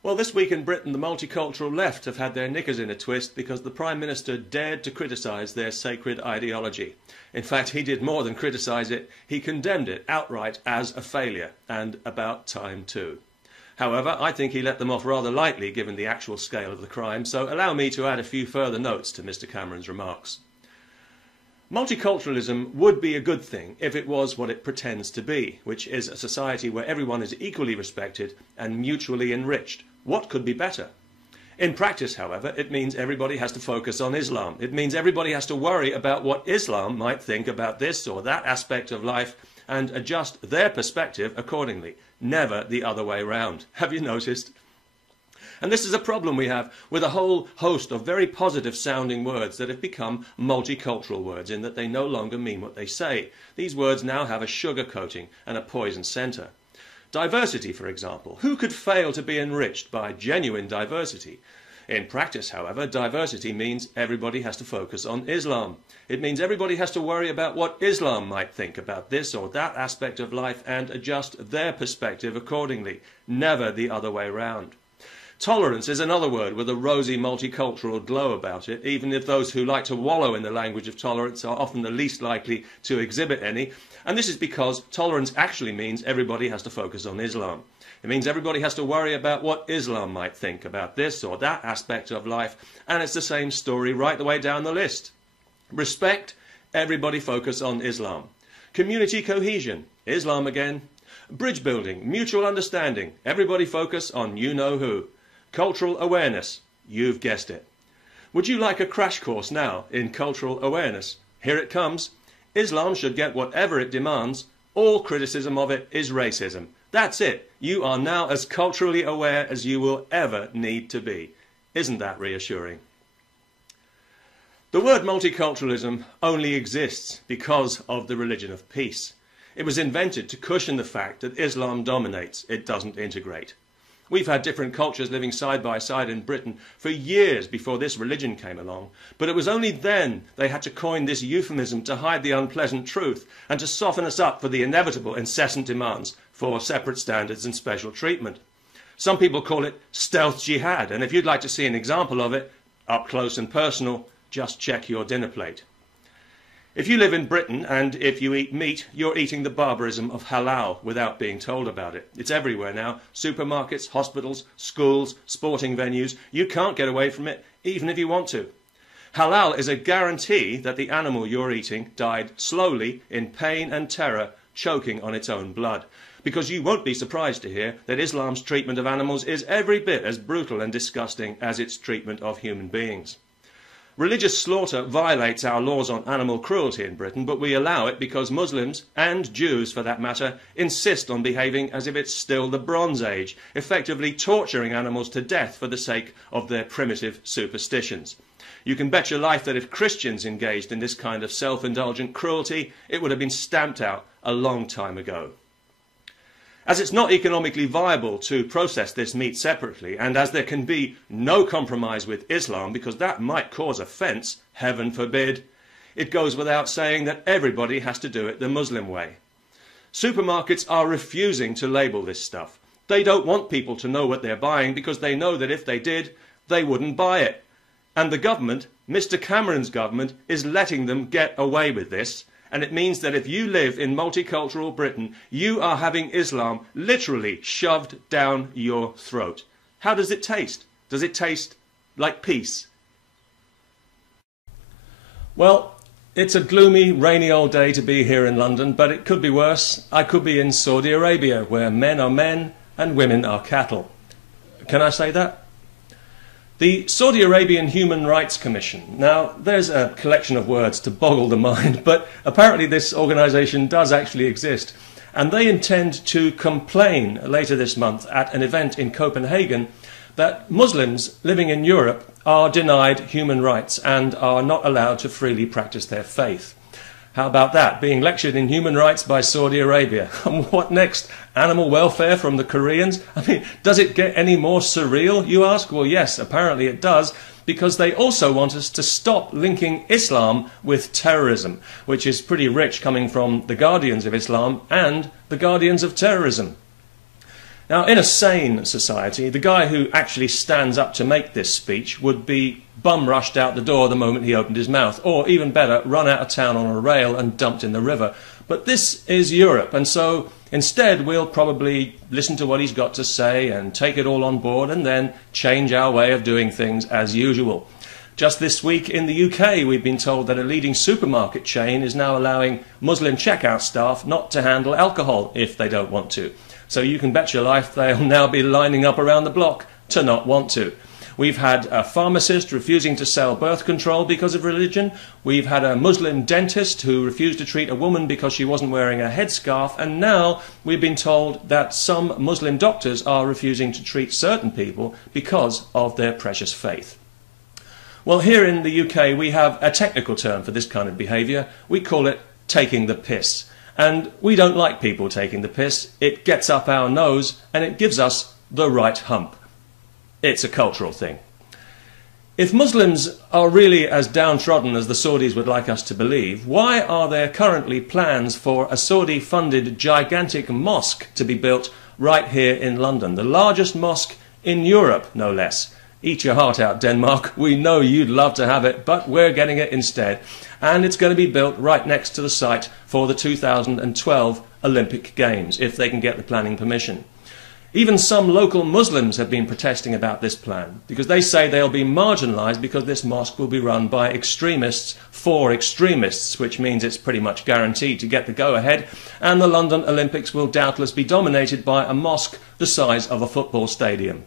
Well, this week in Britain, the multicultural left have had their knickers in a twist because the Prime Minister dared to criticise their sacred ideology. In fact, he did more than criticise it, he condemned it outright as a failure, and about time too. However, I think he let them off rather lightly given the actual scale of the crime, so allow me to add a few further notes to Mr Cameron's remarks. Multiculturalism would be a good thing if it was what it pretends to be, which is a society where everyone is equally respected and mutually enriched. What could be better? In practice, however, it means everybody has to focus on Islam. It means everybody has to worry about what Islam might think about this or that aspect of life and adjust their perspective accordingly, never the other way round. Have you noticed? And this is a problem we have with a whole host of very positive sounding words that have become multicultural words in that they no longer mean what they say. These words now have a sugar coating and a poison centre. Diversity, for example. Who could fail to be enriched by genuine diversity? In practice, however, diversity means everybody has to focus on Islam. It means everybody has to worry about what Islam might think about this or that aspect of life and adjust their perspective accordingly, never the other way round. Tolerance is another word with a rosy multicultural glow about it, even if those who like to wallow in the language of tolerance are often the least likely to exhibit any. And this is because tolerance actually means everybody has to focus on Islam. It means everybody has to worry about what Islam might think about this or that aspect of life, and it's the same story right the way down the list. Respect, everybody focus on Islam. Community cohesion, Islam again. Bridge building, mutual understanding, everybody focus on you-know-who. Cultural awareness, you've guessed it. Would you like a crash course now in cultural awareness? Here it comes. Islam should get whatever it demands. All criticism of it is racism. That's it. You are now as culturally aware as you will ever need to be. Isn't that reassuring? The word multiculturalism only exists because of the religion of peace. It was invented to cushion the fact that Islam dominates, it doesn't integrate. We've had different cultures living side by side in Britain for years before this religion came along, but it was only then they had to coin this euphemism to hide the unpleasant truth and to soften us up for the inevitable incessant demands for separate standards and special treatment. Some people call it stealth jihad, and if you'd like to see an example of it, up close and personal, just check your dinner plate. If you live in Britain and if you eat meat, you're eating the barbarism of halal without being told about it. It's everywhere now. Supermarkets, hospitals, schools, sporting venues. You can't get away from it, even if you want to. Halal is a guarantee that the animal you're eating died slowly, in pain and terror, choking on its own blood. Because you won't be surprised to hear that Islam's treatment of animals is every bit as brutal and disgusting as its treatment of human beings. Religious slaughter violates our laws on animal cruelty in Britain, but we allow it because Muslims, and Jews for that matter, insist on behaving as if it's still the Bronze Age, effectively torturing animals to death for the sake of their primitive superstitions. You can bet your life that if Christians engaged in this kind of self-indulgent cruelty, it would have been stamped out a long time ago. As it's not economically viable to process this meat separately, and as there can be no compromise with Islam because that might cause offence, heaven forbid, it goes without saying that everybody has to do it the Muslim way. Supermarkets are refusing to label this stuff. They don't want people to know what they're buying because they know that if they did, they wouldn't buy it. And the government, Mr Cameron's government, is letting them get away with this. And it means that if you live in multicultural Britain, you are having Islam literally shoved down your throat. How does it taste? Does it taste like peace? Well, it's a gloomy, rainy old day to be here in London, but it could be worse. I could be in Saudi Arabia, where men are men and women are cattle. Can I say that? The Saudi Arabian Human Rights Commission. Now, there's a collection of words to boggle the mind, but apparently this organisation does actually exist. And they intend to complain later this month at an event in Copenhagen that Muslims living in Europe are denied human rights and are not allowed to freely practice their faith. How about that? Being lectured in human rights by Saudi Arabia. And what next? Animal welfare from the Koreans? I mean, does it get any more surreal, you ask? Well, yes, apparently it does, because they also want us to stop linking Islam with terrorism, which is pretty rich coming from the guardians of Islam and the guardians of terrorism. Now, in a sane society, the guy who actually stands up to make this speech would be bum-rushed out the door the moment he opened his mouth, or even better, run out of town on a rail and dumped in the river. But this is Europe, and so instead we'll probably listen to what he's got to say and take it all on board and then change our way of doing things as usual. Just this week in the UK, we've been told that a leading supermarket chain is now allowing Muslim checkout staff not to handle alcohol if they don't want to. So you can bet your life they'll now be lining up around the block to not want to. We've had a pharmacist refusing to sell birth control because of religion. We've had a Muslim dentist who refused to treat a woman because she wasn't wearing a headscarf. And now we've been told that some Muslim doctors are refusing to treat certain people because of their precious faith. Well, here in the UK, we have a technical term for this kind of behaviour. We call it taking the piss. And we don't like people taking the piss. It gets up our nose and it gives us the right hump. It's a cultural thing. If Muslims are really as downtrodden as the Saudis would like us to believe, why are there currently plans for a Saudi-funded gigantic mosque to be built right here in London? The largest mosque in Europe, no less. Eat your heart out, Denmark. We know you'd love to have it, but we're getting it instead. And it's going to be built right next to the site for the 2012 Olympic Games, if they can get the planning permission. Even some local Muslims have been protesting about this plan, because they say they'll be marginalised because this mosque will be run by extremists for extremists, which means it's pretty much guaranteed to get the go-ahead, and the London Olympics will doubtless be dominated by a mosque the size of a football stadium.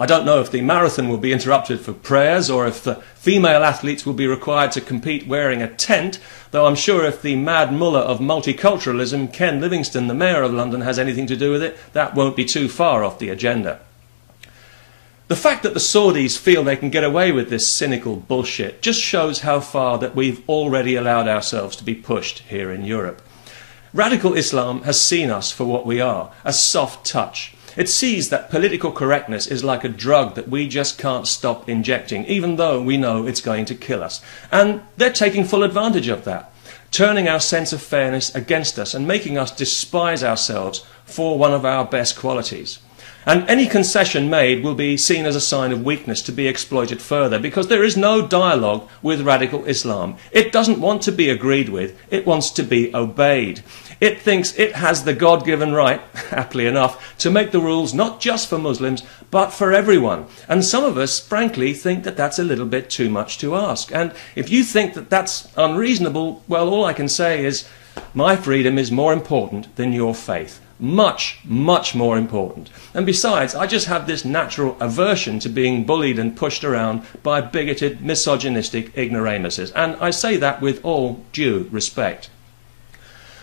I don't know if the marathon will be interrupted for prayers or if the female athletes will be required to compete wearing a tent, though I'm sure if the mad mullah of multiculturalism, Ken Livingstone, the mayor of London, has anything to do with it, that won't be too far off the agenda. The fact that the Saudis feel they can get away with this cynical bullshit just shows how far that we've already allowed ourselves to be pushed here in Europe. Radical Islam has seen us for what we are, a soft touch. It sees that political correctness is like a drug that we just can't stop injecting, even though we know it's going to kill us. And they're taking full advantage of that, turning our sense of fairness against us and making us despise ourselves for one of our best qualities. And any concession made will be seen as a sign of weakness to be exploited further, because there is no dialogue with radical Islam. It doesn't want to be agreed with, it wants to be obeyed. It thinks it has the God-given right, happily enough, to make the rules not just for Muslims, but for everyone. And some of us, frankly, think that that's a little bit too much to ask. And if you think that that's unreasonable, well, all I can say is, my freedom is more important than your faith. Much, much more important. And besides, I just have this natural aversion to being bullied and pushed around by bigoted, misogynistic ignoramuses. And I say that with all due respect.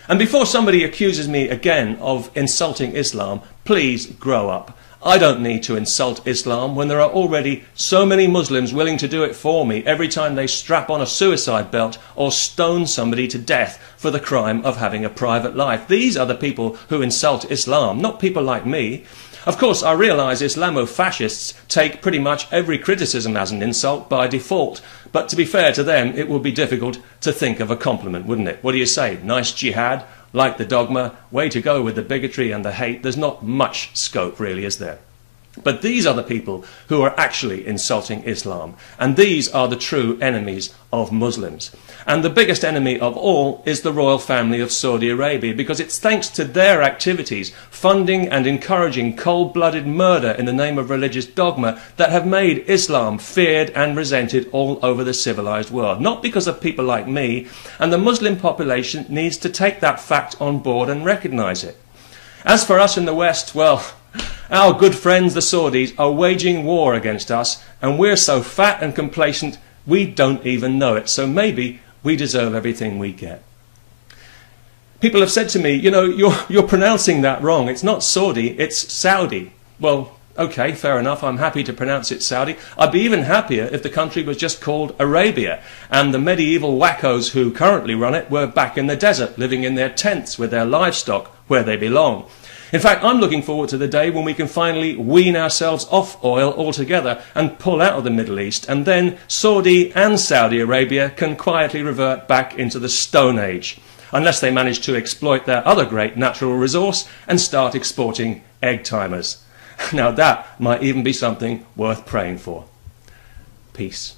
And before somebody accuses me again of insulting Islam, please grow up. I don't need to insult Islam when there are already so many Muslims willing to do it for me every time they strap on a suicide belt or stone somebody to death for the crime of having a private life. These are the people who insult Islam, not people like me. Of course, I realise Islamo-fascists take pretty much every criticism as an insult by default, but to be fair to them, it would be difficult to think of a compliment, wouldn't it? What do you say? Nice jihad? Like the dogma? Way to go with the bigotry and the hate. There's not much scope, really, is there? But these are the people who are actually insulting Islam, and these are the true enemies of Muslims. And the biggest enemy of all is the royal family of Saudi Arabia, because it's thanks to their activities, funding and encouraging cold-blooded murder in the name of religious dogma, that have made Islam feared and resented all over the civilized world. Not because of people like me, and the Muslim population needs to take that fact on board and recognize it. As for us in the West, well, our good friends the Saudis are waging war against us, and we're so fat and complacent we don't even know it. So maybe we deserve everything we get. People have said to me, you know, you're pronouncing that wrong. It's not Saudi, it's Saudi. Well, okay, fair enough. I'm happy to pronounce it Saudi. I'd be even happier if the country was just called Arabia, and the medieval wackos who currently run it were back in the desert, living in their tents with their livestock where they belong. In fact, I'm looking forward to the day when we can finally wean ourselves off oil altogether and pull out of the Middle East, and then Saudi and Saudi Arabia can quietly revert back into the Stone Age, unless they manage to exploit their other great natural resource and start exporting egg timers. Now that might even be something worth praying for. Peace.